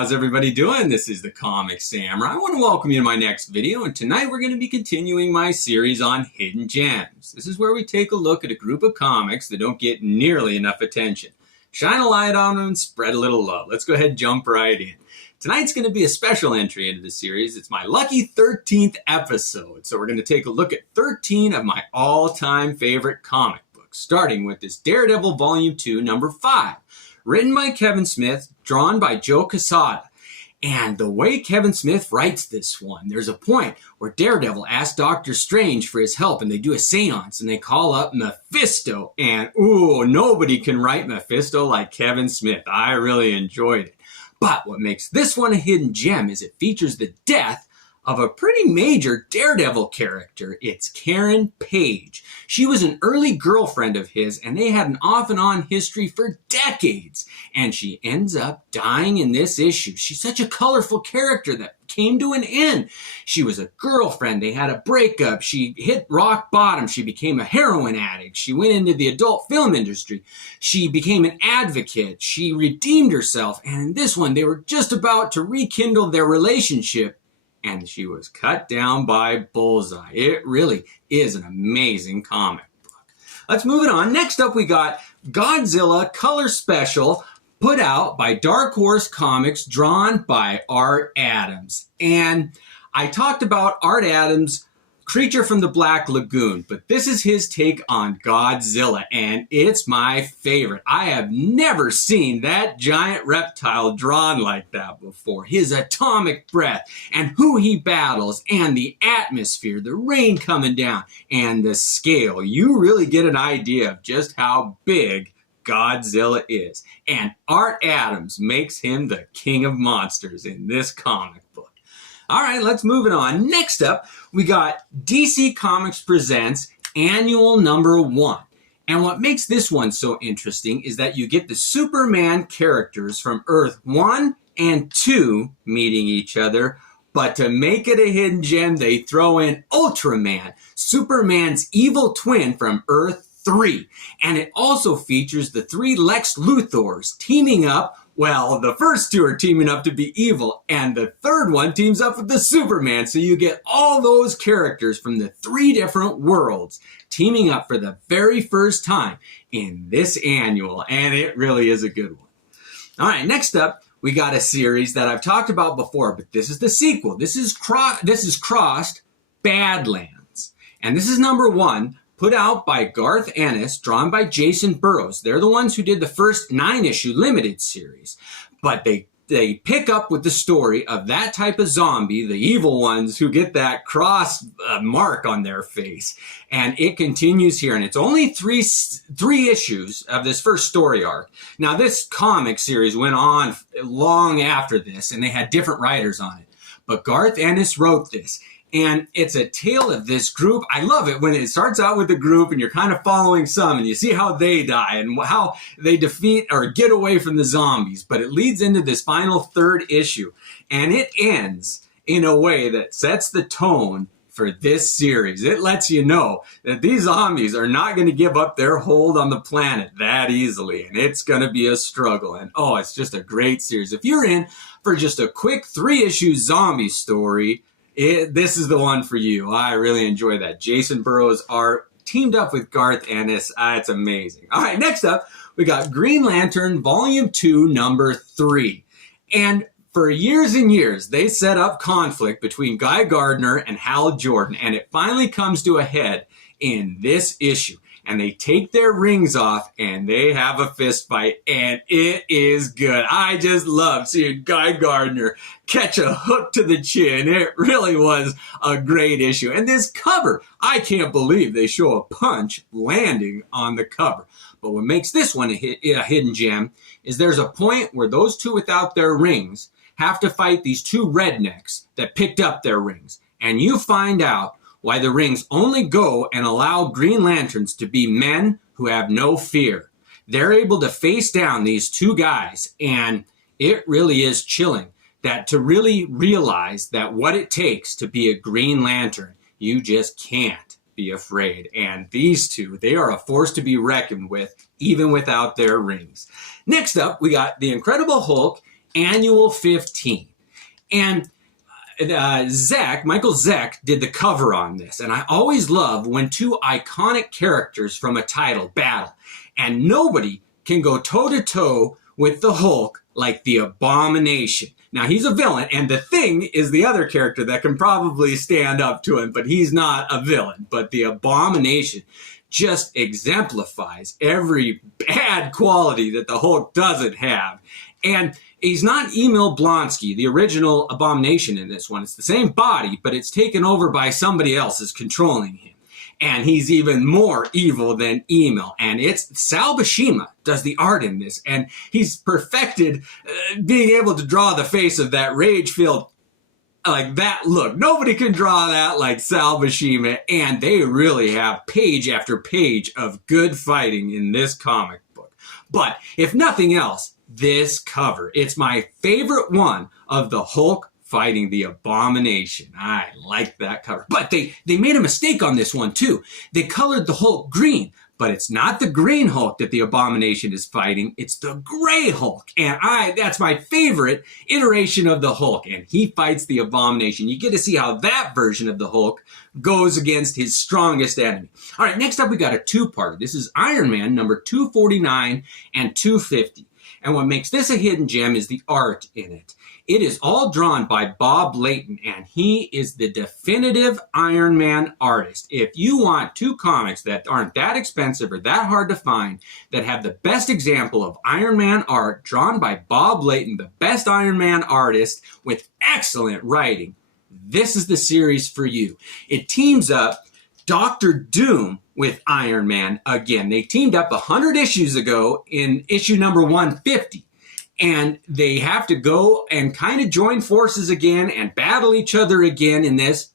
how's everybody doing? This is the Comic Samurai. I want to welcome you to my next video, and tonight we're going to be continuing my series on hidden gems. This is where we take a look at a group of comics that don't get nearly enough attention. Shine a light on them and spread a little love. Let's go ahead and jump right in. Tonight's going to be a special entry into the series. It's my lucky 13th episode, so we're going to take a look at 13 of my all-time favorite comic books, starting with this Daredevil Volume 2, number 5. Written by Kevin Smith, drawn by Joe Quesada. And the way Kevin Smith writes this one, there's a point where Daredevil asks Doctor Strange for his help, and they do a seance, and they call up Mephisto. And, ooh, nobody can write Mephisto like Kevin Smith. I really enjoyed it. But what makes this one a hidden gem is it features the death of a pretty major Daredevil character. It's Karen Page. She was an early girlfriend of his, and they had an off and on history for decades. And she ends up dying in this issue. She's such a colorful character that came to an end. She was a girlfriend. They had a breakup. She hit rock bottom. She became a heroin addict. She went into the adult film industry. She became an advocate. She redeemed herself. And in this one, they were just about to rekindle their relationship, and she was cut down by Bullseye. It really is an amazing comic book. Let's move it on. Next up, we got Godzilla Color Special, put out by Dark Horse Comics, drawn by Art Adams. And I talked about Art Adams' Creature from the Black Lagoon, but this is his take on Godzilla, and it's my favorite. I have never seen that giant reptile drawn like that before. His atomic breath, and who he battles, and the atmosphere, the rain coming down, and the scale. You really get an idea of just how big Godzilla is. And Art Adams makes him the king of monsters in this comic book. All right, let's move it on. Next up, we got DC Comics Presents Annual Number 1. And what makes this one so interesting is that you get the Superman characters from Earth 1 and 2 meeting each other. But to make it a hidden gem, they throw in Ultraman, Superman's evil twin from Earth 3. And it also features the 3 Lex Luthors teaming up. Well, the first 2 are teaming up to be evil, and the third one teams up with the Superman. So you get all those characters from the 3 different worlds teaming up for the very first time in this annual, and it really is a good one. All right, next up, we got a series that I've talked about before, but this is the sequel. This is Crossed Badlands, and this is number 1. Put out by Garth Ennis, drawn by Jason Burrows. They're the ones who did the first 9-issue limited series. But they pick up with the story of that type of zombie, the evil ones who get that cross mark on their face. And it continues here. And it's only three issues of this first story arc. Now, this comic series went on long after this, and they had different writers on it. But Garth Ennis wrote this. And it's a tale of this group. I love it when it starts out with a group and you're kind of following some and you see how they die and how they defeat or get away from the zombies. But it leads into this final 3rd issue. And it ends in a way that sets the tone for this series. It lets you know that these zombies are not going to give up their hold on the planet that easily. And it's going to be a struggle. And oh, it's just a great series. If you're in for just a quick 3-issue zombie story, this is the one for you. I really enjoy that. Jason Burrows' art teamed up with Garth Ennis. It's amazing. All right, next up, we got Green Lantern Volume 2, number 3. And for years and years, they set up conflict between Guy Gardner and Hal Jordan, and it finally comes to a head in this issue. And they take their rings off, and they have a fist fight, and it is good. I just love seeing Guy Gardner catch a hook to the chin. It really was a great issue. And this cover, I can't believe they show a punch landing on the cover. But what makes this one a hidden gem is there's a point where those 2 without their rings have to fight these 2 rednecks that picked up their rings. And you find out why the rings only go and allow Green Lanterns to be men who have no fear. They're able to face down these 2 guys, and it really is chilling that to really realize that what it takes to be a Green Lantern, you just can't be afraid. And these 2, they are a force to be reckoned with, even without their rings. Next up, we got The Incredible Hulk Annual 15. And Michael Zeck did the cover on this. And I always love when two iconic characters from a title battle. And nobody can go toe-to-toe with the Hulk like the Abomination. Now, he's a villain, and the Thing is the other character that can probably stand up to him, but he's not a villain. But the Abomination just exemplifies every bad quality that the Hulk doesn't have. And he's not Emil Blonsky, the original Abomination in this one. It's the same body, but it's taken over by somebody else is controlling him. And he's even more evil than Emil. And it's Sal Buscema does the art in this. And he's perfected being able to draw the face of that rage-filled, like that look. Nobody can draw that like Sal Buscema. And they really have page after page of good fighting in this comic book. But if nothing else, this cover. It's my favorite one of the Hulk fighting the Abomination. I like that cover. But they made a mistake on this one too. They colored the Hulk green, but it's not the green Hulk that the Abomination is fighting. It's the gray Hulk. And that's my favorite iteration of the Hulk. And he fights the Abomination. You get to see how that version of the Hulk goes against his strongest enemy. All right, next up we got a two-parter. This is Iron Man number 249 and 250. And what makes this a hidden gem is the art in it. It is all drawn by Bob Layton, and he is the definitive Iron Man artist. If you want two comics that aren't that expensive or that hard to find, that have the best example of Iron Man art drawn by Bob Layton, the best Iron Man artist with excellent writing, this is the series for you. It teams up Doctor Doom with Iron Man again. They teamed up 100 issues ago in issue number 150. And they have to go and kind of join forces again and battle each other again in this.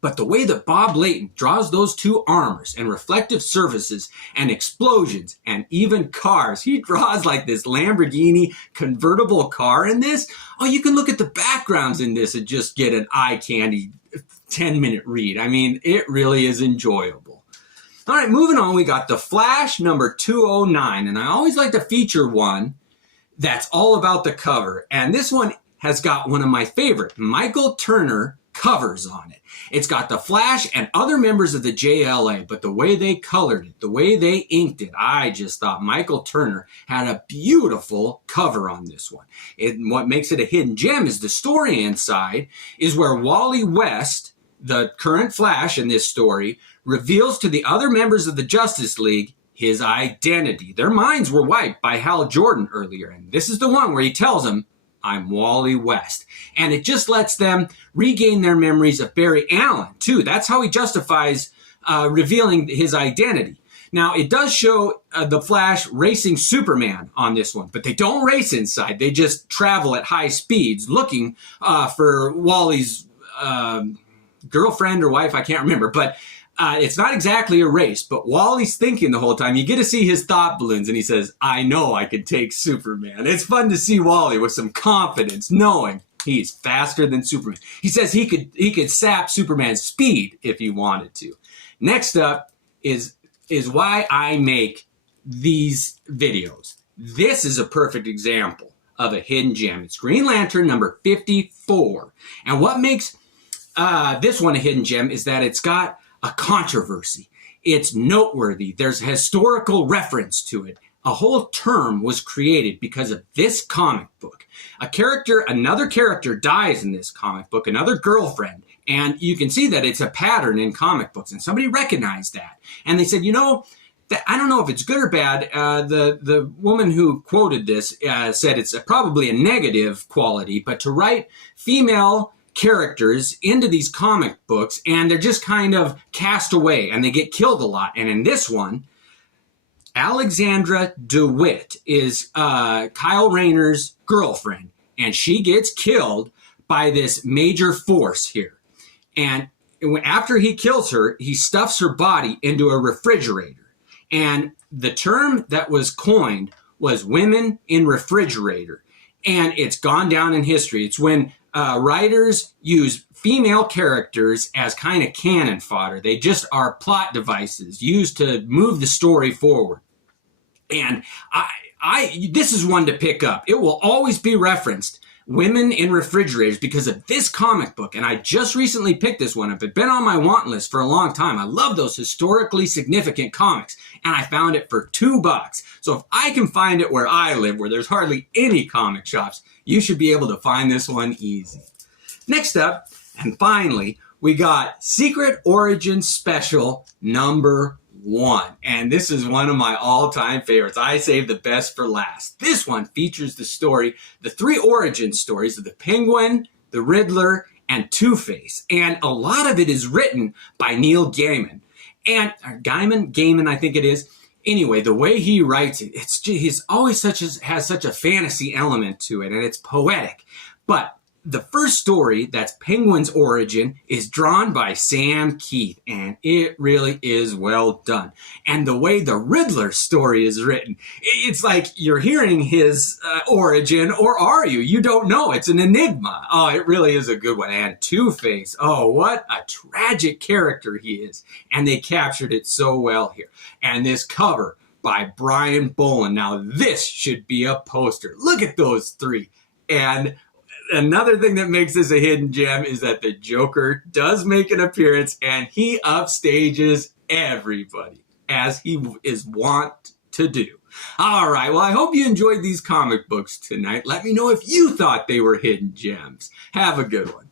But the way that Bob Layton draws those two armors and reflective surfaces and explosions and even cars, he draws like this Lamborghini convertible car in this. Oh, you can look at the backgrounds in this and just get an eye candy 10-minute read. I mean, it really is enjoyable. All right, moving on, we got The Flash number 209. And I always like to feature one that's all about the cover. And this one has got one of my favorite Michael Turner covers on it. It's got the Flash and other members of the JLA, but the way they colored it, the way they inked it, I just thought Michael Turner had a beautiful cover on this one. What makes it a hidden gem is the story inside is where Wally West, the current Flash in this story, reveals to the other members of the Justice League his identity. Their minds were wiped by Hal Jordan earlier, and this is the one where he tells them, I'm Wally West. And it just lets them regain their memories of Barry Allen, too. That's how he justifies revealing his identity. Now, it does show the Flash racing Superman on this one, but they don't race inside. They just travel at high speeds looking for Wally's girlfriend or wife, I can't remember, but it's not exactly a race, but Wally's thinking the whole time. You get to see his thought balloons, and he says, I know I could take Superman. It's fun to see Wally with some confidence, knowing he's faster than Superman. He says he could sap Superman's speed if he wanted to. Next up is why I make these videos. This is a perfect example of a hidden gem. It's Green Lantern number 54. And what makes this one a hidden gem is that it's got a controversy. It's noteworthy. There's a historical reference to it. A whole term was created because of this comic book. Another character dies in this comic book, another girlfriend, and you can see that it's a pattern in comic books, and somebody recognized that. And they said, I don't know if it's good or bad. The woman who quoted this said it's probably a negative quality, but to write female characters into these comic books, and they're just kind of cast away, and they get killed a lot. And in this one, Alexandra DeWitt is Kyle Rayner's girlfriend, and she gets killed by this major force here. And after he kills her, he stuffs her body into a refrigerator. And the term that was coined was women in refrigerator. And it's gone down in history. It's when writers use female characters as kind of cannon fodder. They just are plot devices used to move the story forward. And this is one to pick up. It will always be referenced. Women in Refrigerators, because of this comic book, and I just recently picked this one up. It's been on my want list for a long time. I love those historically significant comics, and I found it for $2. So if I can find it where I live, where there's hardly any comic shops, you should be able to find this one easy. Next up, and finally, we got Secret Origin Special #1. And this is one of my all-time favorites. I saved the best for last. This one features the story, the 3 origin stories of the Penguin, the Riddler, and Two-Face. And a lot of it is written by Neil Gaiman. And Gaiman, I think it is. Anyway, the way he writes it, he's always has such a fantasy element to it, and it's poetic. But the first story, that's Penguin's origin, is drawn by Sam Keith, and it really is well done. And the way the Riddler story is written, it's like you're hearing his origin, or are you? You don't know. It's an enigma. Oh, it really is a good one. And Two-Face, oh, what a tragic character he is. And they captured it so well here. And this cover by Brian Boland. Now, this should be a poster. Look at those 3. And another thing that makes this a hidden gem is that the Joker does make an appearance, and he upstages everybody, as he is wont to do. All right, well, I hope you enjoyed these comic books tonight. Let me know if you thought they were hidden gems. Have a good one.